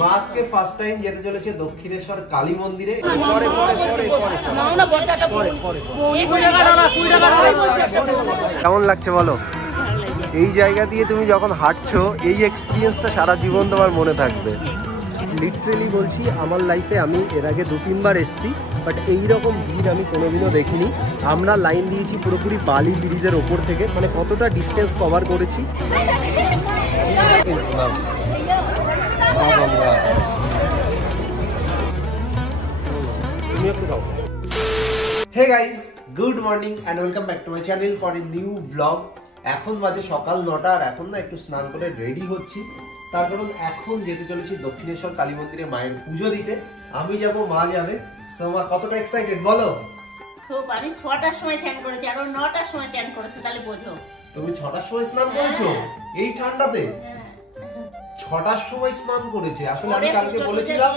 মা আজকে first time যেতে চলেছে দক্ষিণেশ্বর কালী মন্দিরে। কেমন লাগছে বলো? এই জায়গা দিয়ে তুমি যখন হাঁটছো এই এক্সপিরিয়েন্সটা সারা জীবন তোমার মনে থাকবে। লিটারেলি বলছি, আমার লাইফে আমি এর আগে 2-3 বার এসেছি, বাট এইরকম ভিড় আমি কোনোদিনও দেখিনি। আমরা লাইন দিয়েছি পুরোপুরি বালি ব্রিজের ওপর থেকে, মানে কতটা ডিস্টেন্স কভার করেছি। Hey guys, good morning and welcome back to my channel for a new vlog. এখন বাজে সকাল 9টা আর এখন না একটু স্নান করে রেডি হচ্ছি, তার কারণ এখন যেতে চলেছি দক্ষিণেশ্বর কালী মন্দিরে মায়ের পুজো দিতে। আমি যাব, মা যাবে। সোমা কতটা এক্সাইটেড বলো? খুব। আমি 6টার সময় স্নান করেছি আর ও 9টার সময় স্নান করেছে, তাহলে বোঝো। তুমি 6টার সময় স্নান করেছো এই ঠান্ডাতে? 6টার সময় স্নান করেছে। আসলে আমি কালকে বলেছিলাম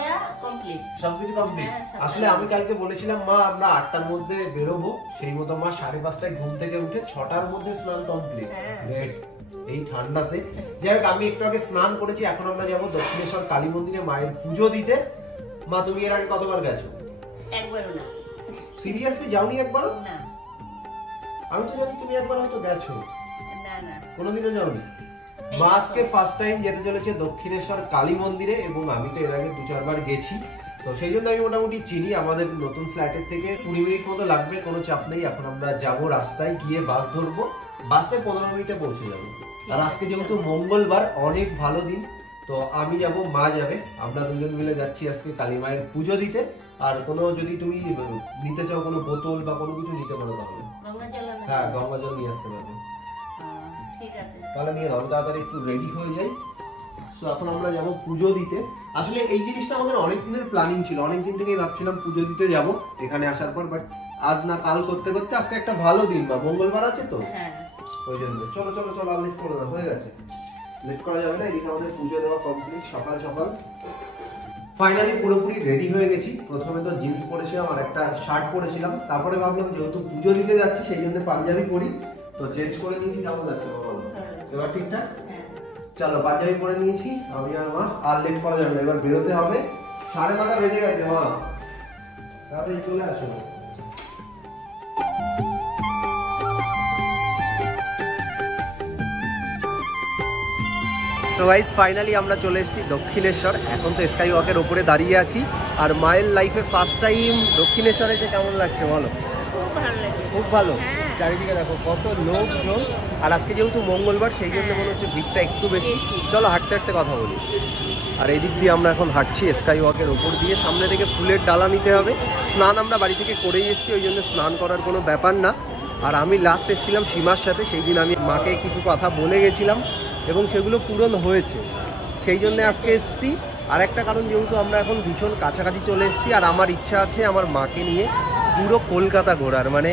সবকিছু কমপ্লিট। আসলে আমি কালকে বলেছিলাম মা আমরা 8টার মধ্যে বেরোবো, সেই মতো মা 5:30টায় ঘুম থেকে উঠে 6টার মধ্যে স্নান কমপ্লিট। গ্রেট। এই ঠান্ডাতে যাই হোক, আমি একটু আগে স্নান করেছি। এখন আমরা যাবো দক্ষিণেশ্বর কালী মন্দিরে মায়ের পুজো দিতে। মা তুমি এর আগে কতবার গেছো? একবারও না। সিরিয়াসলি যাওনি একবারও? না। আমি তো জানি তুমি একবার হয়তো গেছো। না না, কোনোদিনও যাওনি। মা আজকে ফার্স্ট টাইম যেতে চলেছে দক্ষিণেশ্বর কালী মন্দিরে, এবং আমি তো এর আগে 2-4 বার গেছি, তো সেই জন্য আমি মোটামুটি চিনি। আমাদের নতুন ফ্ল্যাটের থেকে 20 মিনিট মতো লাগবে, কোনো চাপ নেই। এখন আমরা যাবো, রাস্তায় গিয়ে বাস ধরবো, বাসে 15 মিনিটে পৌঁছে যাবো। আর আজকে যেহেতু মঙ্গলবার, অনেক ভালো দিন, তো আমি যাব, মা যাবে, আমরা দুজন মিলে যাচ্ছি আজকে কালী মায়ের পুজো দিতে। আর কোনো যদি তুমি নিতে চাও কোনো বোতল বা কোনো কিছু নিতে পারো তাহলে। হ্যাঁ, গঙ্গা জল নিয়ে আসতে পারবে। ঠিক আছে, তাহলে নিয়ে নাও, তাড়াতাড়ি একটু রেডি হয়ে যাই। সো এখন আমরা যাব পুজো দিতে। আসলে এই জিনিসটা আমাদের অনেক দিনের প্ল্যানিং ছিল, অনেক দিন থেকেই ভাবছিলাম পুজো দিতে যাব এখানে আসার পর, বাট আজ না কাল করতে করতে আজকে একটা ভালো দিন, বা মঙ্গলবার আছে তো, ওই জন্য। চলো চলো চলো, আর লেট করো না, হয়ে গেছে, লেট করা যাবে না। এদিকে আমাদের পুজো দেওয়া কমপ্লিট, সকাল সকাল ফাইনালি পুরোপুরি রেডি হয়ে গেছি। প্রথমে তো জিন্স পরেছিলাম আর একটা শার্ট পরেছিলাম, তারপরে ভাবলাম যেহেতু পুজো দিতে যাচ্ছি সেই জন্য পাঞ্জাবি পরি, তো চেঞ্জ করে নিয়েছি। কেমন লাগছে বলো? এবার ঠিকঠাক? চলো, পাঞ্জাবি পরে নিয়েছি আমি আর মা, আর লেট করা যাবে না, এবার বেরোতে হবে। 9:30 বেজে গেছে মা, তাড়াতাড়ি চলে আসো। তো গাইস ফাইনালি আমরা চলে এসেছি দক্ষিণেশ্বর। এখন তো স্কাই ওয়াকের ওপরে দাঁড়িয়ে আছি, আর মায়ের লাইফে ফার্স্ট টাইম দক্ষিণেশ্বরে এসে কেমন লাগছে বলো? খুব ভালো লাগে। খুব ভালো। চারিদিকে দেখো কত লোকজন, আর আজকে যেহেতু মঙ্গলবার সেই জন্য মনে হচ্ছে ভিড়টা একটু বেশি। চলো হাঁটতে হাঁটতে কথা বলি। আর এই দিক দিয়ে আমরা এখন হাঁটছি স্কাই ওয়াকের ওপর দিয়ে, সামনে থেকে ফুলের ডালা নিতে হবে। স্নান আমরা বাড়ি থেকে করেই এসেছি, ওই জন্য স্নান করার কোনো ব্যাপার না। আর আমি লাস্ট এসেছিলাম সীমার সাথে, সেই দিন আমি মাকে কিছু কথা বলে গেছিলাম এবং সেগুলো পূরণ হয়েছে, সেই জন্য আজকে এসেছি। আর একটা কারণ, যেহেতু আমরা এখন ভীষণ কাছাকাছি চলে এসেছি, আর আমার ইচ্ছা আছে আমার মাকে নিয়ে পুরো কলকাতা ঘোরার, মানে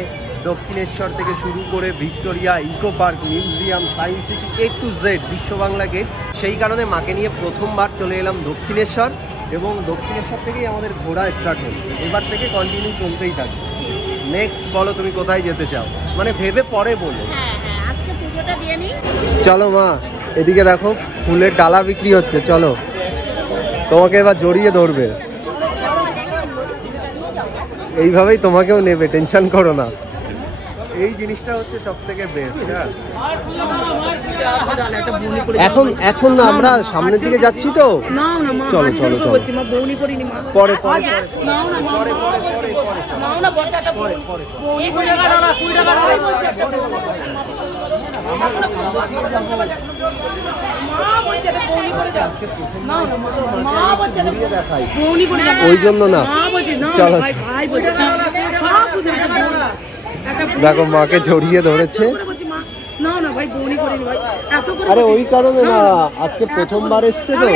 দক্ষিণেশ্বর থেকে শুরু করে Victoria, eco park, museum, science city, A to Z, বিশ্ব বাংলা গেট। সেই কারণে মাকে নিয়ে প্রথমবার চলে এলাম দক্ষিণেশ্বর, এবং দক্ষিণেশ্বর থেকেই আমাদের ঘোরা স্টার্ট হল। এবার থেকে কন্টিনিউ চলতেই থাকবে। নেক্সট বলো তুমি কোথায় যেতে চাও, মানে ভেবে পরে বলো। আজকে পুজোটা দিয়ে নি। চলো মা, এদিকে দেখো ফুলের ডালা বিক্রি হচ্ছে, চলো তোমাকে এবার জড়িয়ে ধরবে, এইভাবেই তোমাকেও নেবে, টেনশন করো না। এই জিনিসটা হচ্ছে সব থেকে বেস্ট। এখন এখন আমরা সামনের দিকে যাচ্ছি তো, চলো চলো চলো, পরে পরে ওই জন্য না, চলো দেখো মাকে জড়িয়ে ধরেছে। আরে ওই কারণে না, আজকে প্রথমবার এসছে তো।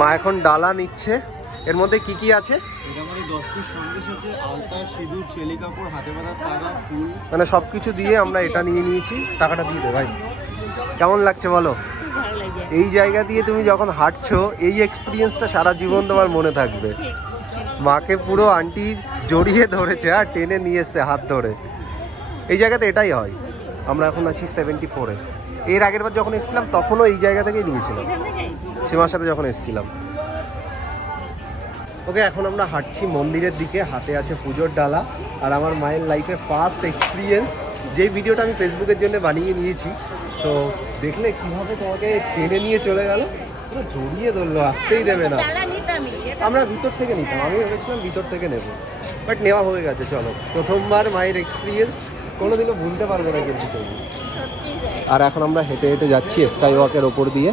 মা এখন ডালা নিচ্ছে, এর মধ্যে কি কি আছে? এটার মধ্যে 10 পিস সন্দেশ আছে, আলতা, সিঁদুর, চেলি কাপড়, হাতে বাঁধা তারা, ফুল, মানে সবকিছু দিয়ে আমরা এটা নিয়ে নিয়েছি। টাকাটা দিয়ে দে ভাই। কেমন লাগছে বলো? এই জায়গা দিয়ে তুমি যখন হাঁটছো এই এক্সপিরিয়েন্সটা সারা জীবন তোমার মনে থাকবে। মাকে পুরো আন্টি জড়িয়ে ধরেছে আর টেনে নিয়ে এসছে হাত ধরে। এই জায়গাতে এটাই হয়। আমরা এখন আছি 74-এ। এর আগের বার যখন এসেছিলাম তখনও এই জায়গা থেকেই নিয়েছিলাম, সীমার সাথে যখন এসেছিলাম। ওকে, এখন আমরা হাঁটছি মন্দিরের দিকে, হাতে আছে পুজোর ডালা। আর আমার মায়ের লাইফে ফার্স্ট এক্সপিরিয়েন্স, যেই ভিডিওটা আমি ফেসবুকের জন্য বানিয়ে নিয়েছি। সো দেখলে কীভাবে তোমাকে টেনে নিয়ে চলে গেল, পুরো জড়িয়ে ধরলো, আসতেই দেবে না। আমরা ভিতর থেকে নিতাম, আমি ভেবেছিলাম ভিতর থেকে নেব, বাট নেওয়া হয়ে গেছে। চলো, প্রথমবার মায়ের এক্সপিরিয়েন্স, কোনোদিনও ভুলতে পারবো না কিন্তু তুমি। আর এখন আমরা হেঁটে হেঁটে যাচ্ছি স্কাই ওয়াকের ওপর দিয়ে।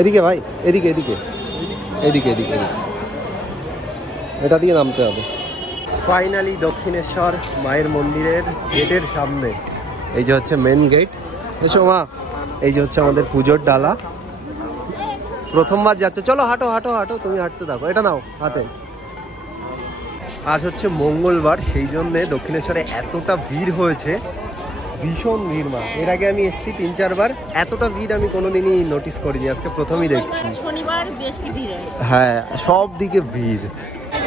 এদিকে ভাই, এদিকে এদিকে এদিকে এদিকে এদিকে, এটা দিয়ে নামতে হবে। ফাইনালি দক্ষিণেশ্বর মায়ের মন্দিরের গেটের সামনে। এই যে হচ্ছে মেন গেট। এসো মা, এই যে হচ্ছে আমাদের পুজোর ডালা। প্রথমবার যাচ্ছ, চলো হাঁটো হাঁটো হাঁটো, তুমি হাঁটতে থাকো, এটা নাও হাতে। আজ হচ্ছে মঙ্গলবার, সেই জন্যে দক্ষিণেশ্বরে এতটা ভিড় হয়েছে, ভীষণ ভিড় মা। এর আগে আমি এসেছি 3-4 বার, এতটা ভিড় আমি কোনোদিনই নোটিস করিনি, আজকে প্রথমই দেখছি। শনিবার বেশি ভিড় হয়। হ্যাঁ, সব দিকে ভিড়।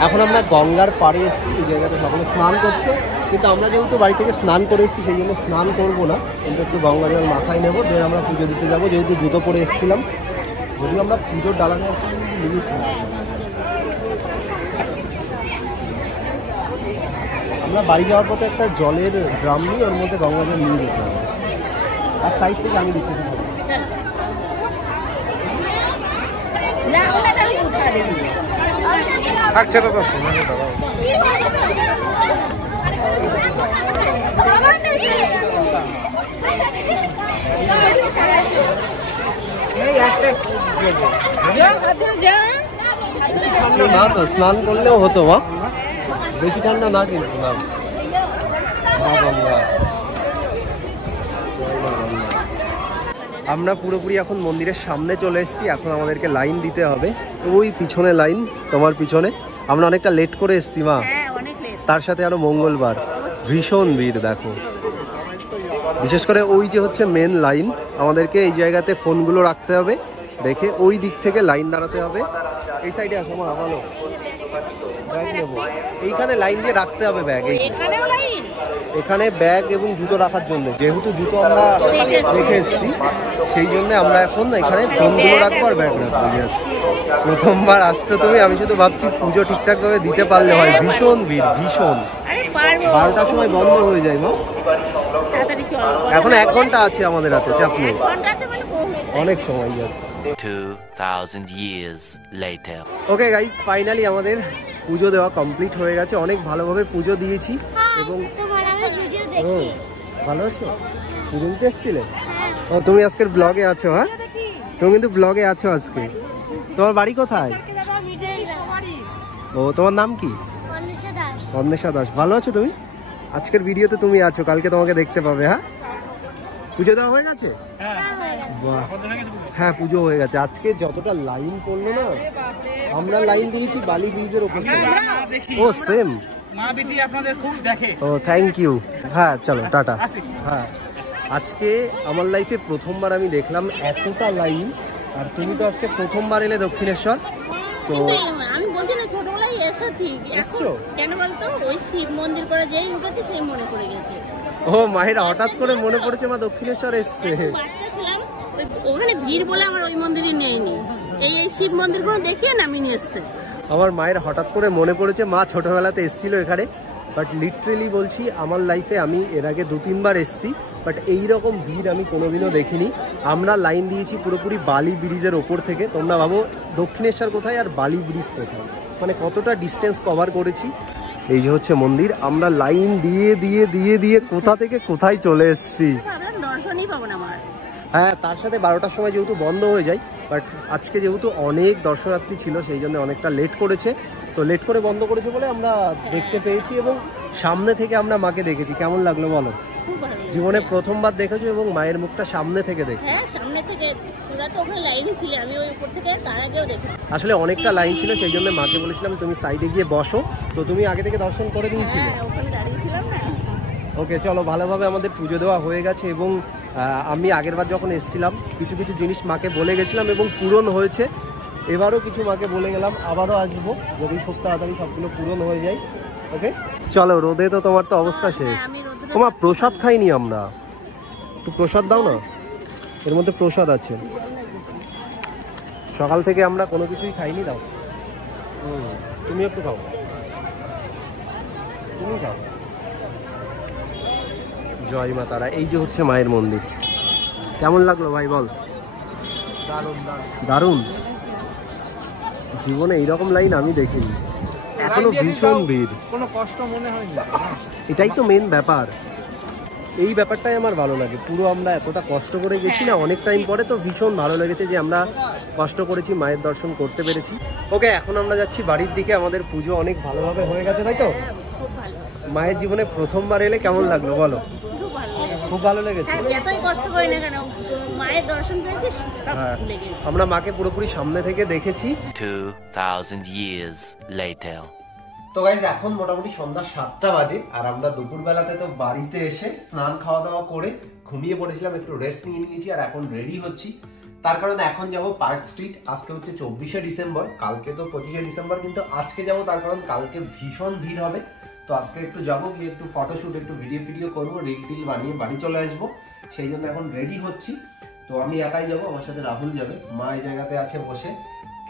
এখন আমরা গঙ্গার পাড়ে এসেছি, এই জায়গাটা সকলে স্নান করছে, কিন্তু আমরা যেহেতু বাড়ি থেকে স্নান করে এসেছি সেই জন্য স্নান করবো না, কিন্তু একটু গঙ্গা জল মাথায় নেবো, দেন আমরা পুজো দিতে যাবো। যেহেতু জুতো পরে এসেছিলাম, যদি আমরা পুজোর ডালা নিয়ে আমরা বাড়ি যাওয়ার পথে একটা জলের ড্রাম নিয়ে ওর মধ্যে গঙ্গা জল নিয়ে যেতে হবে। আর সাইড থেকে আমি দিতে থাকবো। আচ্ছা দাদা, না তো স্নান করলেও হতো মা, বেশি ঠান্ডা না কিন্তু না। আমরা পুরোপুরি এখন মন্দিরের সামনে চলে এসেছি। এখন আমাদেরকে লাইন দিতে হবে, ওই পিছনে লাইন, তোমার পিছনে। আমরা অনেকটা লেট করে এসেছি মা, তার সাথে আরো মঙ্গলবার, ভীষণ ভিড় দেখো। বিশেষ করে ওই যে হচ্ছে মেন লাইন, আমাদেরকে এই জায়গাতে ফোনগুলো রাখতে হবে, রেখে ওই দিক থেকে লাইন দাঁড়াতে হবে। এই সাইডে আসো মা, ভালো ব্যাগ নেবো, এইখানে লাইন দিয়ে রাখতে হবে ব্যাগ। এখানে ব্যাগ এবং জুতো রাখার জন্য, যেহেতু জুতো আমরা রেখে এসেছি সেই জন্য আমরা এখন এখানে ফোনগুলো রাখবো আর ব্যাগ রাখবো। প্রথমবার আসছো তুমি, আমি শুধু ভাবছি পুজো ঠিকঠাক ভাবে দিতে পারলে হয়। ভীষণ ভিড়, ভীষণ। 12টার সময় বন্ধ হয়ে যায় মা। এখন 1 ঘন্টা আছে আমাদের হাতে, চাপ নেই, অনেক সময়। 2000 years later. Okay guys, finally আমাদের পুজো দেওয়া কমপ্লিট হয়ে গেছে। অনেক ভালোভাবে পুজো দিয়েছি এবং ভালো আছো? পুজো দিতে এসেছিলে? ও, তুমি আজকের ব্লগে আছো? হ্যাঁ, তুমি কিন্তু ব্লগে আছো আজকে। তোমার বাড়ি কোথায়? ও, তোমার নাম কি? অন্বেষা দাস। ভালো আছো তুমি? আজকের ভিডিওতে তুমি আছো, কালকে তোমাকে দেখতে পাবে। হ্যাঁ, পুজো দেওয়া হয়ে গেছে? হ্যাঁ, পুজো হয়ে গেছে। আজকে যতটা লাইন পড়লো না, আমরা লাইন দিয়েছি বালি ব্রিজের ওপর। ও সেম, ও থ্যাংক ইউ। হ্যাঁ চলো টাটা। হ্যাঁ, আজকে আমার লাইফে প্রথমবার আমি দেখলাম এতটা লাইন। আর তুমি তো আজকে প্রথমবার এলে দক্ষিণেশ্বর, তো আমি বলছি না ছোটবেলায় এসেছি, কেন বলতো ওই শিব মন্দির করে যেই উঠেছি সেই মনে পড়ে গেছে। ও মায়ের হঠাৎ করে মনে পড়েছে মা দক্ষিণেশ্বর এসছে। বাচ্চা ছিলাম, ওখানে ভিড় বলে আমার ওই মন্দিরে নেয়নি, এই শিব মন্দিরগুলো দেখে নামিয়ে নিয়ে এসছে। আমার মায়ের হঠাৎ করে মনে পড়েছে মা ছোটবেলাতে এসেছিল এখানে। বাট লিটারেলি বলছি, আমার লাইফে আমি এর আগে 2-3 বার এসেছি, বাট এইরকম ভিড় আমি কোনোদিনও দেখিনি। আমরা লাইন দিয়েছি পুরোপুরি বালি ব্রিজের ওপর থেকে। তোমরা ভাবো দক্ষিণেশ্বর কোথায় আর বালি ব্রিজ কোথায়, মানে কতটা ডিস্টেন্স কভার করেছি। এই যে হচ্ছে মন্দির, আমরা লাইন দিয়ে দিয়ে দিয়ে দিয়ে কোথা থেকে কোথায় চলে এসেছি। দর্শনই পাবো না আমার। হ্যাঁ, তার সাথে 12টার সময় যেহেতু বন্ধ হয়ে যায়, বাট আজকে যেহেতু অনেক দর্শনার্থী ছিল সেই জন্য অনেকটা লেট করেছে। তো লেট করে বন্ধ করেছে বলে আমরা দেখতে পেয়েছি এবং সামনে থেকে আমরা মাকে দেখেছি। কেমন লাগলো বলো? জীবনে প্রথমবার দেখেছো এবং মায়ের মুখটা সামনে থেকে দেখি। হ্যাঁ, সামনে থেকে। তোরা তো ওখানে লাইনে ছিলে, আমি ওই উপর থেকে তার আগেও দেখেছি। আসলে অনেকটা লাইন ছিল, সেই জন্য মাকে বলেছিলাম তুমি সাইডে গিয়ে বসো। তো তুমি আগে থেকে দর্শন করে দিয়েছিলে। হ্যাঁ, ওখানে দাঁড়িয়েছিলাম না। ওকে চলো, ভালোভাবে আমাদের পুজো দেওয়া হয়ে গেছে এবং আমি আগেরবার যখন এসেছিলাম কিছু কিছু জিনিস মাকে বলে গেছিলাম এবং পূরণ হয়েছে। এবারও কিছু মাকে বলে গেলাম, আবারও আসবো যদি খুব তাড়াতাড়ি সবগুলো পূরণ হয়ে যায়। ওকে চলো, রোদে তো তোমার তো অবস্থা শেষ। আমি রোদে ওমা প্রসাদ খাইনি আমরা, একটু প্রসাদ দাও না, এর মধ্যে প্রসাদ আছে। সকাল থেকে আমরা কোনো কিছুই খাইনি, দাও। তুমি একটু খাও, তুমি খাও। জয় মা তারা। এই যে হচ্ছে মায়ের মন্দির। কেমন লাগলো ভাই বল? দারুণ। জীবনে এইরকম লাইন আমি দেখিনি এখনো, ভীষণ ভিড়, কোনো কষ্ট মনে হয়নি। এটাই তো মেন ব্যাপার, এই ব্যাপারটাই আমার ভালো লাগে। পুরো আমরা এতটা কষ্ট করে গেছি না অনেক টাইম পরে, তো ভীষণ ভালো লেগেছে যে আমরা কষ্ট করেছি, মায়ের দর্শন করতে পেরেছি। ওকে, এখন আমরা যাচ্ছি বাড়ির দিকে। আমাদের পুজো অনেক ভালোভাবে হয়ে গেছে, তাই তো? খুব ভালো, মায়ের জীবনে প্রথমবার এলে কেমন লাগলো বলো? খুব ভালো লেগেছে। খুব ভালো লেগেছে। হ্যাঁ, যতই কষ্ট করি না কেন মায়ের দর্শন পেয়েছি, সব হ্যাঁ, ভুলে গেছি। আমরা মাকে পুরোপুরি সামনে থেকে দেখেছি। 2000 years later. তো গাইজ এখন মোটামুটি সন্ধ্যা 7টা বাজে, আর আমরা দুপুরবেলাতে তো বাড়িতে এসে স্নান খাওয়া দাওয়া করে ঘুমিয়ে পড়েছিলাম, একটু রেস্ট নিয়ে নিয়েছি, আর এখন রেডি হচ্ছি। তার কারণ এখন যাব পার্ক স্ট্রিট। আজকে হচ্ছে 24শে ডিসেম্বর, কালকে তো 25শে ডিসেম্বর, কিন্তু আজকে যাব তার কারণ কালকে ভীষণ ভিড় হবে। তো আজকে একটু যাবো, গিয়ে একটু ফটোশুট, একটু ভিডিও করবো, রিল টিল বানিয়ে বাড়ি চলে আসবো। সেই জন্য এখন রেডি হচ্ছি। তো আমি একাই যাবো, আমার সাথে রাহুল যাবে। মা এই জায়গাতে আছে বসে।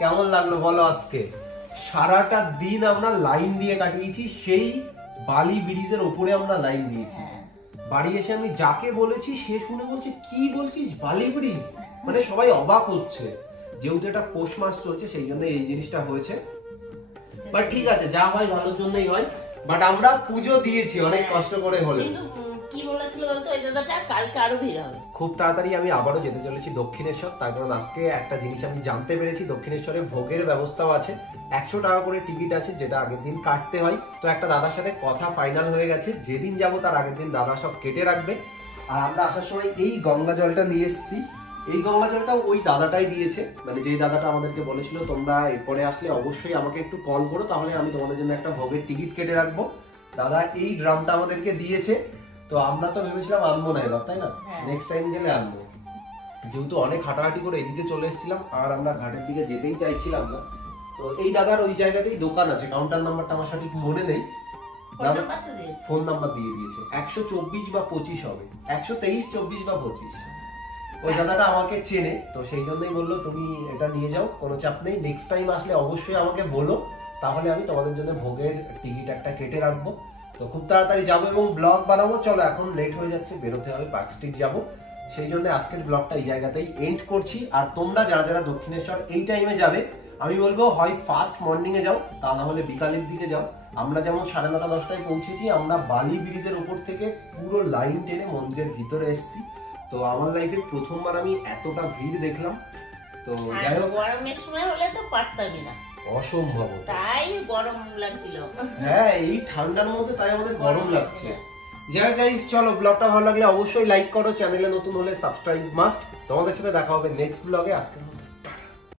কেমন লাগলো বলো? আজকে সারাটা দিন আমরা লাইন দিয়ে কাটিয়েছি, সেই বালি ব্রিজের ওপরে আমরা লাইন দিয়েছি। বাড়ি এসে আমি যাকে বলেছি সে শুনে বলছে, কি বলছিস বালি ব্রিজ? মানে সবাই অবাক হচ্ছে, যেহেতু এটা পৌষ মাস চলছে সেই জন্য এই জিনিসটা হয়েছে। বাট ঠিক আছে, যা হয় ভালোর জন্যই হয়। বাট আমরা পুজো দিয়েছি অনেক কষ্ট করে হলে। কি বলেছিল বলতো, এই দাদাটা কালকে আরো ভিড় হবে। খুব তাড়াতাড়ি আমি আবারও যেতে চলেছি দক্ষিণেশ্বর, তার কারণ আজকে একটা জিনিস আমি জানতে পেরেছি, দক্ষিণেশ্বরে ভোগের ব্যবস্থাও আছে। 100 টাকা করে টিকিট আছে, যেটা আগের দিন কাটতে হয়। তো একটা দাদার সাথে কথা ফাইনাল হয়ে গেছে, যেদিন যাবো তার আগের দিন দাদা সব কেটে রাখবে। আর আমরা আসার সময় এই গঙ্গা জলটা নিয়ে এসেছি। এই গঙ্গা জলটাও ওই দাদাটাই দিয়েছে, মানে যেই দাদাটা আমাদেরকে বলেছিল তোমরা এরপরে আসলে অবশ্যই আমাকে একটু কল করো, তাহলে আমি তোমাদের জন্য একটা ভোগের টিকিট কেটে রাখবো। দাদা এই ড্রামটা আমাদেরকে দিয়েছে। তো আমরা তো ভেবেছিলাম আনবো না এবার, তাই না? নেক্সট টাইম গেলে আনবো। যেহেতু অনেক হাঁটাহাঁটি করে এদিকে চলে এসেছিলাম, আর আমরা ঘাটের দিকে যেতেই চাইছিলাম না। তো এই দাদার ওই জায়গাতেই দোকান আছে, কাউন্টার নাম্বারটা আমার সঠিক মনে নেই। দাদা ফোন নাম্বার দিয়ে দিয়েছে, 124 বা 25 হবে, 123, 24 বা 25। ওই দাদাটা আমাকে চেনে, তো সেই জন্যই বললো তুমি এটা নিয়ে যাও, কোনো চাপ নেই, নেক্সট টাইম আসলে অবশ্যই আমাকে বলো, তাহলে আমি তোমাদের জন্য ভোগের টিকিট একটা কেটে রাখবো। তো খুব তাড়াতাড়ি যাবো এবং ব্লগ বানাবো। চলো এখন লেট হয়ে যাচ্ছে, বেরোতে হবে, পার্ক স্ট্রিট যাবো। সেই জন্য আজকের ব্লগটা এই জায়গাতেই এন্ড করছি। আর তোমরা যারা যারা দক্ষিণেশ্বর এই টাইমে যাবে, আমি বলবো হয় ফার্স্ট মর্নিং এ যাও, তা না হলে বিকালের দিকে যাও। আমরা যেমন 9:30, 10টায় পৌঁছেছি, আমরা বালি ব্রিজের উপর থেকে পুরো লাইন টেনে মন্দিরের ভিতরে এসেছি। তো আমার লাইফে প্রথমবার আমি এতটা ভিড় দেখলাম। তো যাই হোক, গরমের সময় হলে তো পারতামই না, অসম্ভব, তাই গরম লাগছিল। হ্যাঁ এই ঠান্ডার মধ্যে তাই আমাদের গরম লাগছে। যাই গাইস, চলো ব্লগটা ভালো লাগলে অবশ্যই লাইক করো, চ্যানেলে নতুন হলে সাবস্ক্রাইব মাস্ট। তোমাদের সাথে দেখা হবে নেক্সট ব্লগে। আজকে